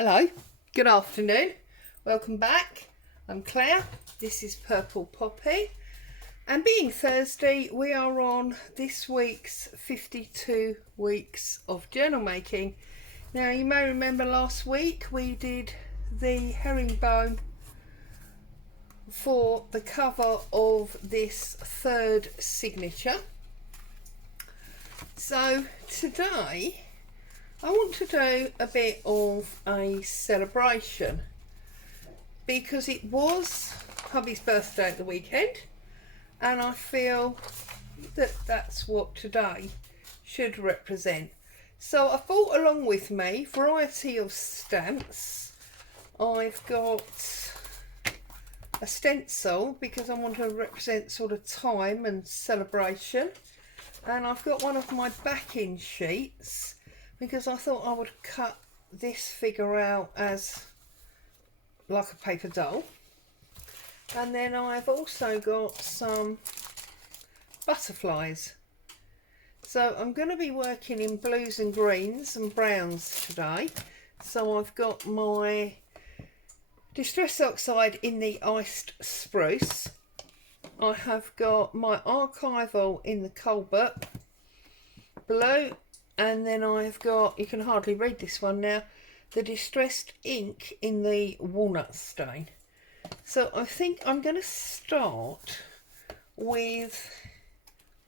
Hello, good afternoon, welcome back. I'm Claire, this is Purple Poppy, and being Thursday we are on this week's 52 weeks of journal making. Now you may remember last week we did the herringbone for the cover of this third signature. So today I want to do a bit of a celebration because it was hubby's birthday at the weekend and I feel that that's what today should represent. So I brought along with me a variety of stamps. I've got a stencil because I want to represent sort of time and celebration, and I've got one of my backing sheets because I thought I would cut this figure out as like a paper doll. And then I've also got some butterflies. So I'm going to be working in blues and greens and browns today. So I've got my Distress Oxide in the Iced Spruce. I have got my Archival in the Colbert Blue. And then I've got, you can hardly read this one now, the Distressed Ink in the Walnut Stain. So I think I'm going to start with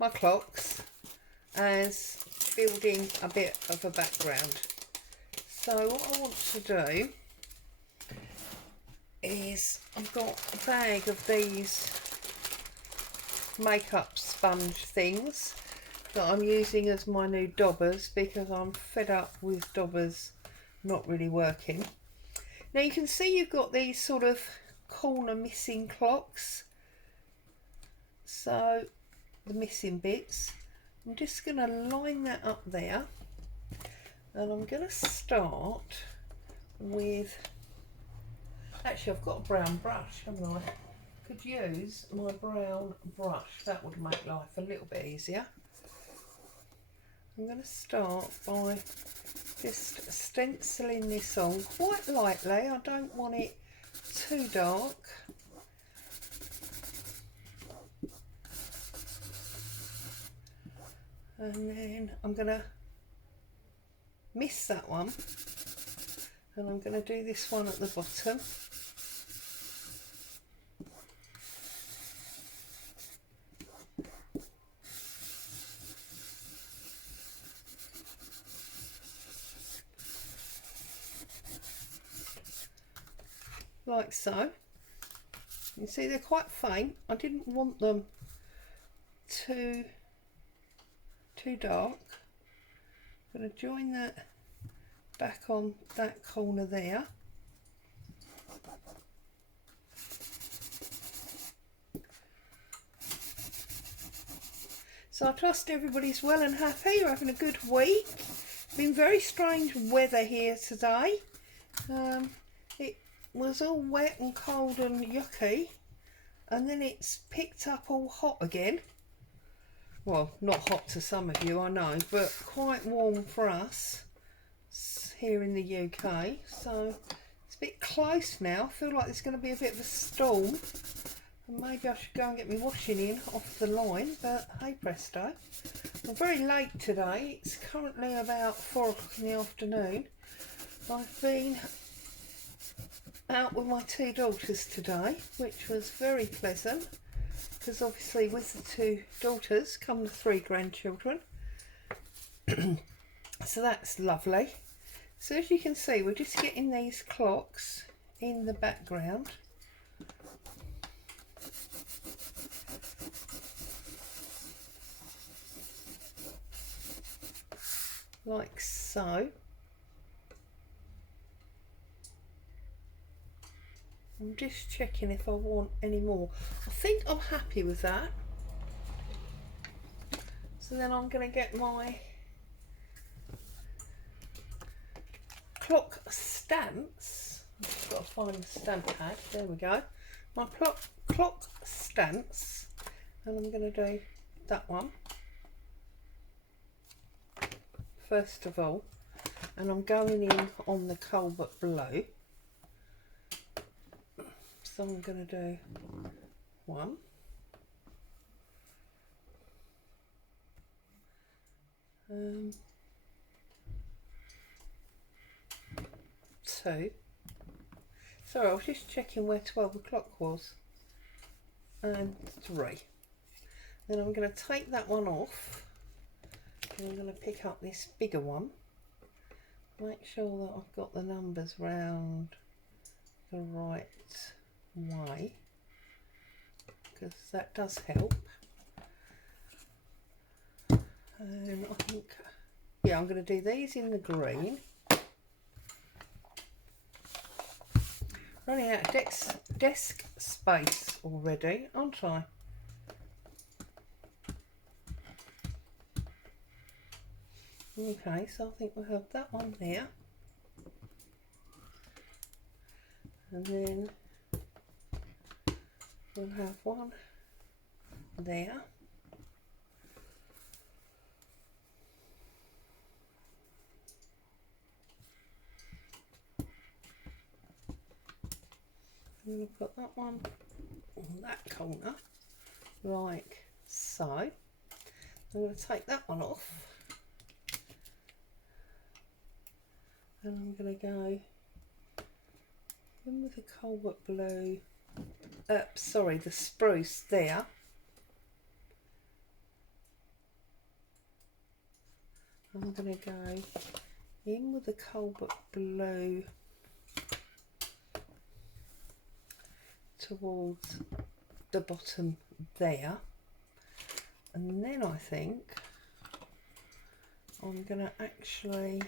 my clocks as building a bit of a background. So what I want to do is I've got a bag of these makeup sponge things that I'm using as my new daubers because I'm fed up with daubers not really working. Now you can see you've got these sort of corner missing clocks, so the missing bits. I'm just going to line that up there, and I'm going to start with, actually I've got a brown brush, haven't I? Could use my brown brush, that would make life a little bit easier. I'm going to start by just stenciling this on quite lightly. I don't want it too dark. And then I'm going to miss that one. And I'm going to do this one at the bottom. Like so. You see they're quite faint. I didn't want them too dark. I'm going to join that back on that corner there. So I trust everybody's well and happy. You're having a good week. Been very strange weather here today. It was all wet and cold and yucky, and then it's picked up all hot again. Well, not hot to some of you, I know, but quite warm for us here in the UK. So it's a bit close now. I feel like there's going to be a bit of a storm, and maybe I should go and get my washing in off the line, but hey presto. I'm very late today. It's currently about 4 o'clock in the afternoon. I've been out with my two daughters today, which was very pleasant because obviously with the two daughters come the 3 grandchildren. So that's lovely. So as you can see, we're just getting these clocks in the background. Like so. I'm just checking if I want any more. I think I'm happy with that. So then I'm going to get my clock stamps. I've just got to find the stamp pad. There we go. My clock stamps. And I'm going to do that one first of all. and I'm going in on the Colbert Blue. So I'm going to do 1, 2. Sorry, I was just checking where 12 o'clock was. And 3. Then I'm going to take that one off. And I'm going to pick up this bigger one. Make sure that I've got the numbers round the right way, because that does help. And I think, yeah, I'm going to do these in the green. Running out of desk space already, aren't I? Okay, so I think we'll have that one there. And then we'll have one there. And we've got that one on that corner, like so. I'm going to take that one off. And I'm going to go in with the Colbert Blue, sorry, the spruce there. I'm going to go in with the Colbert Blue towards the bottom there. And then I think I'm going to actually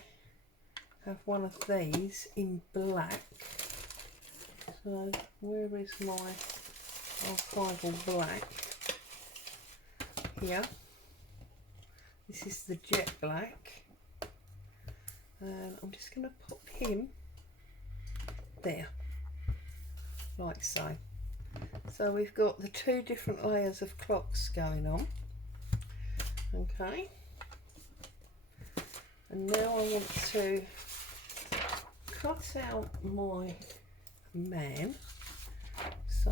have one of these in black. So where is my archival black? Here. This is the jet black. And I'm just going to pop him there, like so. So we've got the 2 different layers of clocks going on. Okay. And now I want to cut out my man. So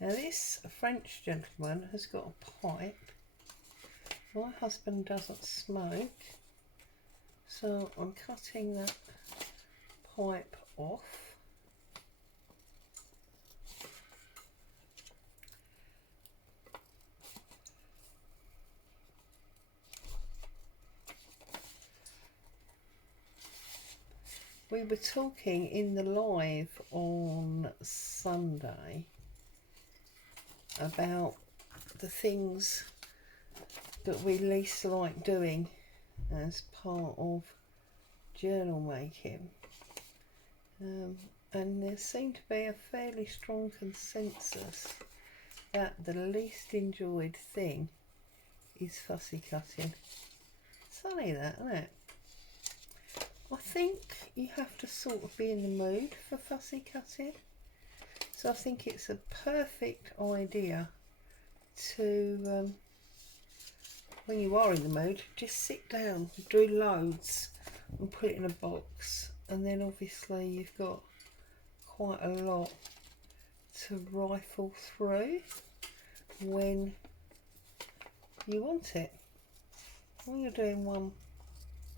now this French gentleman has got a pipe. My husband doesn't smoke, so I'm cutting that pipe off. We were talking in the live on Sunday about the things that we least like doing as part of journal making, and there seemed to be a fairly strong consensus that the least enjoyed thing is fussy cutting. It's funny that, isn't it? I think you have to sort of be in the mood for fussy cutting, so I think it's a perfect idea to when you are in the mood, just sit down, do loads and put it in a box, and then obviously you've got quite a lot to rifle through when you want it. When you're doing one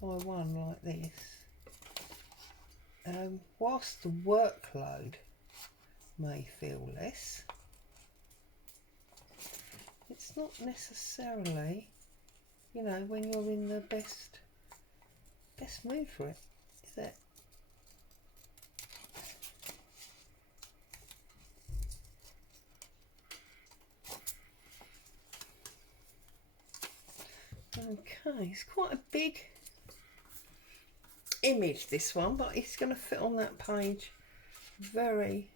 by one like this, whilst the workload may feel less, it's not necessarily, you know, when you're in the best mood for it, is it? Okay, it's quite a big image, this one, but it's going to fit on that page very,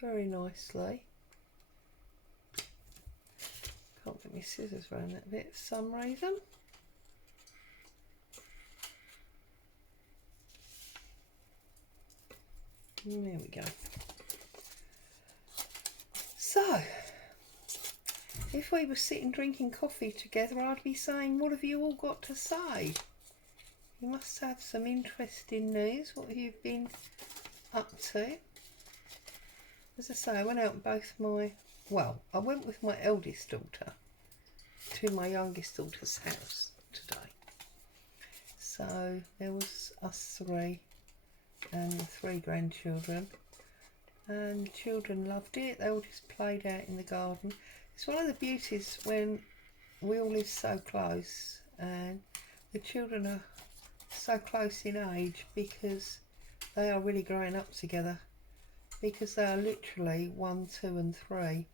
very nicely. Can't get my scissors around that bit for some reason. And there we go. So, if we were sitting drinking coffee together, I'd be saying, what have you all got to say? You must have some interesting news. What have you been up to? As I say, I went out with both my, well, I went with my eldest daughter to my youngest daughter's house today. So there was us three and the 3 grandchildren, and the children loved it. They all just played out in the garden. It's one of the beauties when we all live so close and the children are so close in age, because they are really growing up together, because they are literally 1, 2 and 3.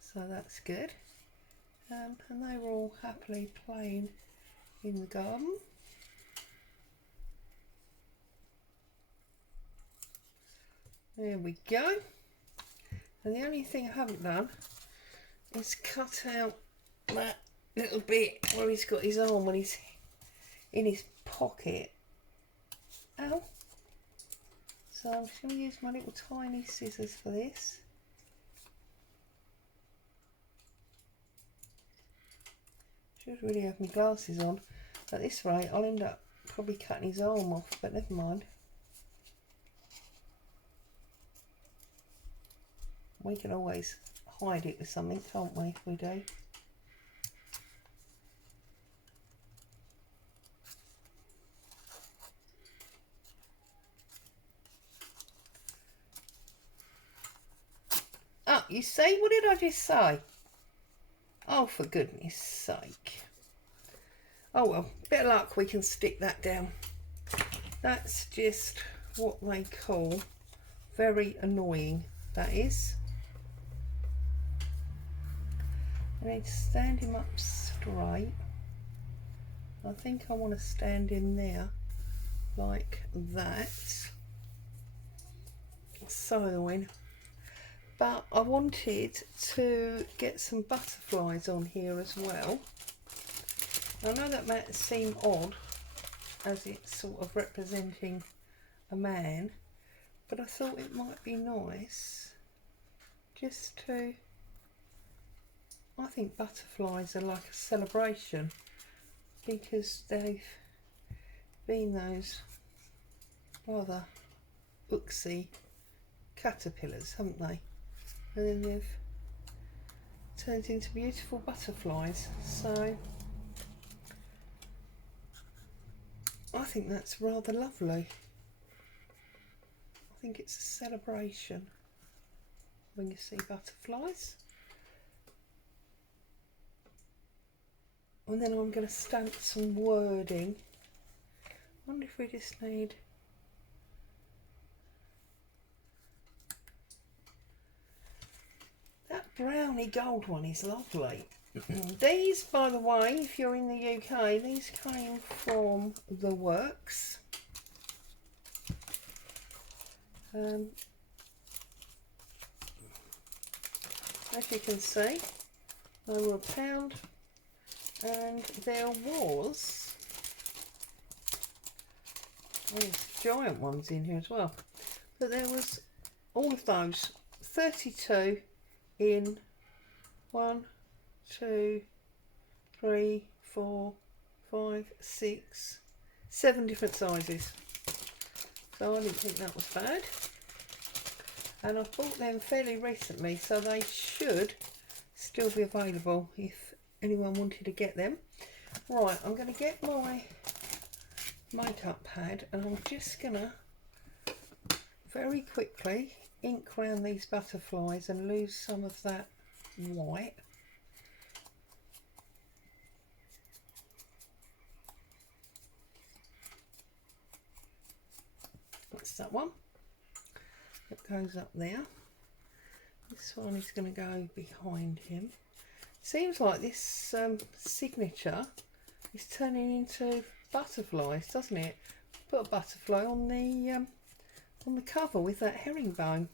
So that's good. And they were all happily playing in the garden. There we go. And the only thing I haven't done is cut out that little bit where he's got his arm when he's in his pocket. Ow. So I'm just going to use my little tiny scissors for this. Should really have my glasses on. At this rate I'll end up probably cutting his arm off, but never mind. We can always hide it with something, can't we, if we do. Oh, you see? What did I just say? Oh, for goodness sake. Oh well, bit of luck, we can stick that down. That's just what they call very annoying, that is. I need to stand him up straight. I think I want to stand him there like that. So annoying. But I wanted to get some butterflies on here as well. I know that might seem odd as it's sort of representing a man, but I thought it might be nice just to, I think butterflies are like a celebration, because they've been those rather booksy caterpillars, haven't they? And then they've turned into beautiful butterflies. So I think that's rather lovely. I think it's a celebration when you see butterflies. And then I'm going to stamp some wording. I wonder if we just need that browny gold one is lovely. These, by the way, if you're in the UK, these came from The Works. As you can see, they were £1, and there was giant ones in here as well. But there was all of those, 32 in 1, 2, 3, 4, 5, 6, 7 different sizes. So I didn't think that was bad. And I bought them fairly recently, so they should still be available if anyone wanted to get them. Right, I'm going to get my makeup pad, and I'm just going to very quickly ink around these butterflies and lose some of that white. That's that one. It goes up there. This one is going to go behind him. Seems like this signature is turning into butterflies, doesn't it? Put a butterfly on the cover with that herringbone.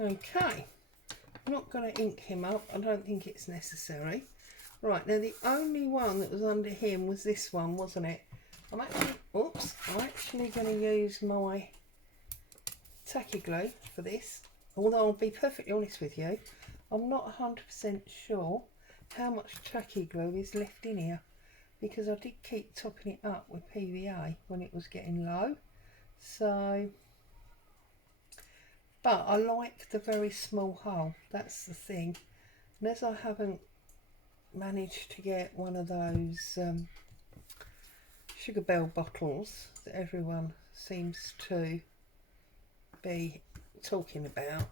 Okay, I'm not going to ink him up, I don't think it's necessary. Right, now the only one that was under him was this one, wasn't it? I'm actually going to use my tacky glue for this, although I'll be perfectly honest with you, I'm not 100% sure how much tacky glue is left in here, because I did keep topping it up with PVA when it was getting low. So, but I like the very small hole, that's the thing. And as I haven't managed to get one of those Sugar Bell bottles that everyone seems to be talking about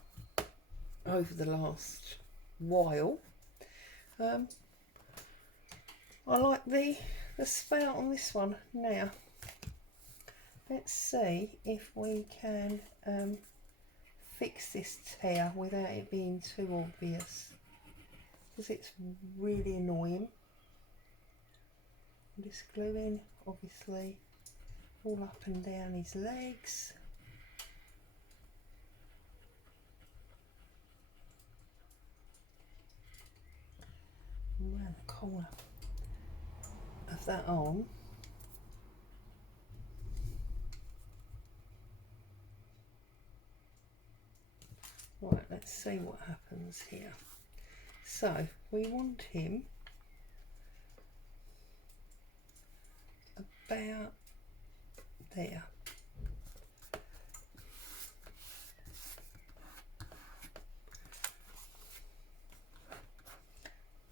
over the last while, I like the spout on this one. Now let's see if we can fix this tear without it being too obvious, because it's really annoying. I'm just gluing obviously all up and down his legs. Around the corner of that arm. Right, let's see what happens here. So we want him about there.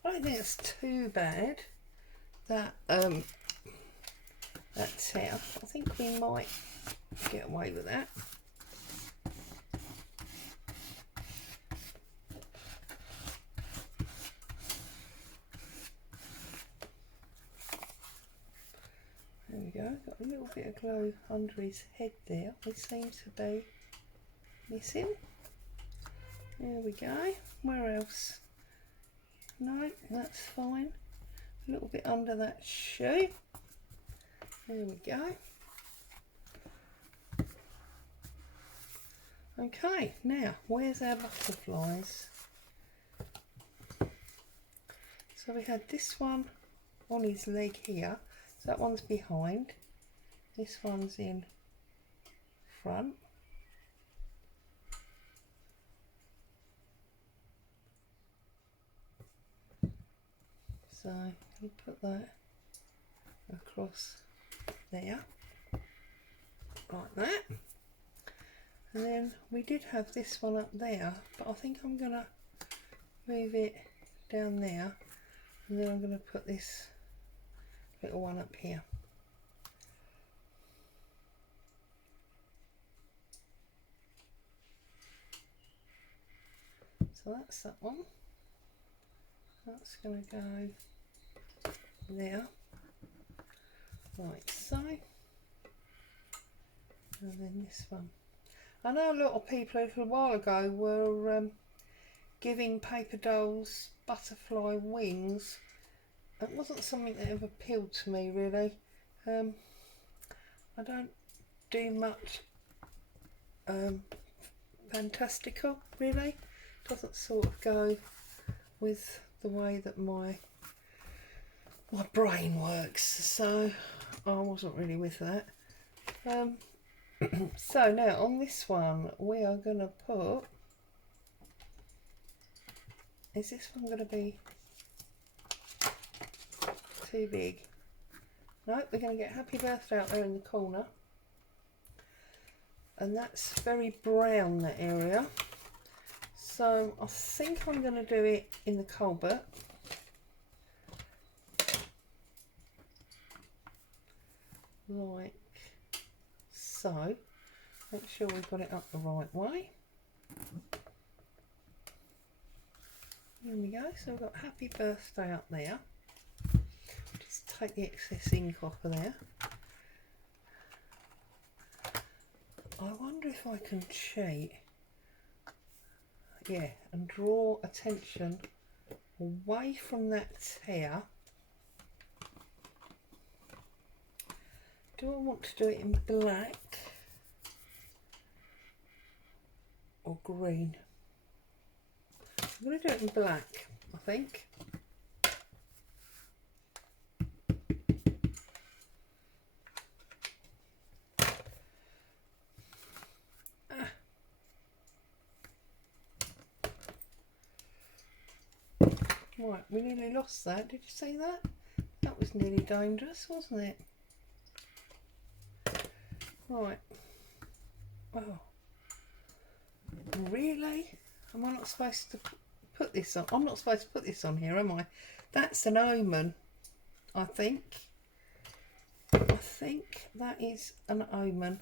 I don't think it's too bad, that tear. I think we might get away with that. There we go, got a little bit of glue under his head there. We seem to be missing. There we go. Where else? No, that's fine. A little bit under that shoe. There we go. Okay, now where's our butterflies? So we had this one on his leg here. So that one's behind. This one's in front. So you put that across there, like that. And then we did have this one up there, but I think I'm going to move it down there, and then I'm going to put this little one up here. So that's that one. That's going to go there, like so. And then this one. I know a lot of people a little while ago were giving paper dolls butterfly wings. It wasn't something that ever appealed to me really. I don't do much fantastical really. Doesn't sort of go with the way that my brain works, so I wasn't really with that. So now on this one we are going to put, is this one going to be too big? No, we're going to get Happy Birthday out there in the corner, and that's very brown, that area. So I think I'm going to do it in the culvert. Like so. Make sure we've got it up the right way. There we go. So we've got Happy Birthday up there. Just take the excess ink off of there. I wonder if I can cheat. Yeah, and draw attention away from that tear. Do I want to do it in black or green? I'm going to do it in black, I think. Right, we nearly lost that. Did you see that? That was nearly dangerous, wasn't it? Right. Oh. Really? Am I not supposed to put this on? I'm not supposed to put this on here, am I? That's an omen, I think. I think that is an omen.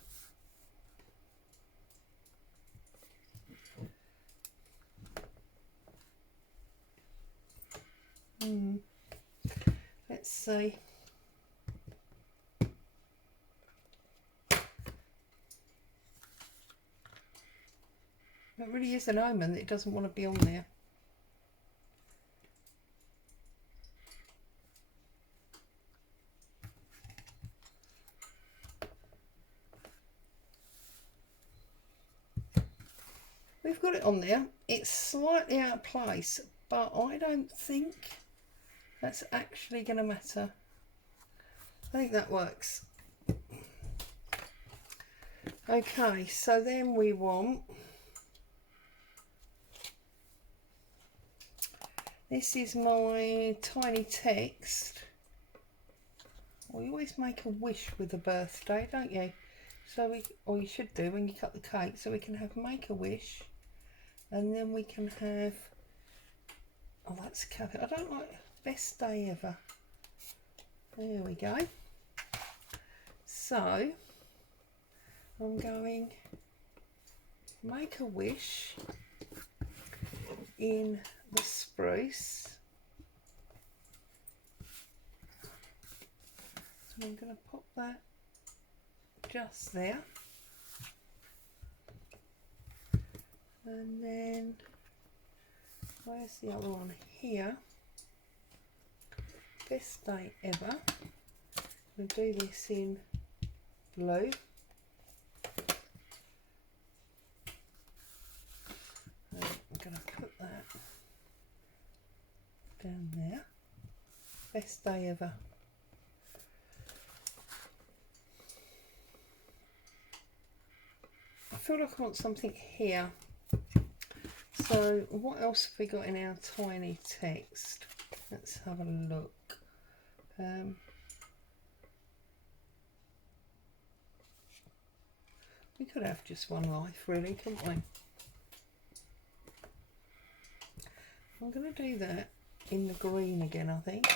Let's see. It really is an omen that it doesn't want to be on there. We've got it on there. It's slightly out of place, but I don't think that's actually going to matter. I think that works. Okay, so then we want, this is my tiny text. Well, you always make a wish with a birthday, don't you? So we, or you should do when you cut the cake, so we can have make a wish, and then we can have, oh, that's capital. I don't like best day ever. There we go. So I'm going make a wish in the spruce. So I'm going to pop that just there, and then where's the other one? Here. Best day ever. We'll do this in blue. And I'm going to put that down there. Best day ever. I feel like I want something here. So what else have we got in our tiny text? Let's have a look. We could have just one life, really, couldn't we? I'm going to do that in the green again, I think.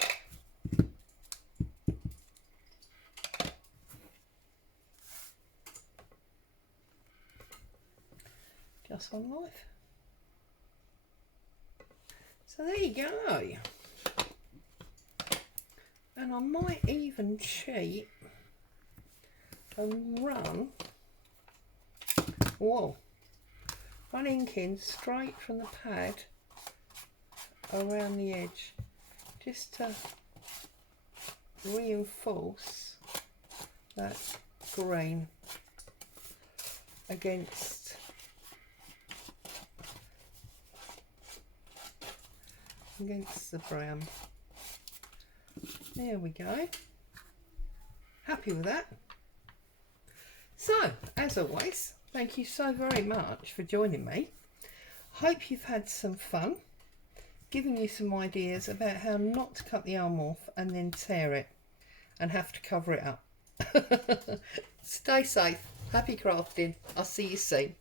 Just one life. So there you go. And I might even cheat and run, whoa, run ink in straight from the pad around the edge, just to reinforce that green against the brown. There we go. Happy with that. So, as always, thank you so very much for joining me. Hope you've had some fun, giving you some ideas about how not to cut the arm off and then tear it and have to cover it up. Stay safe. Happy crafting. I'll see you soon.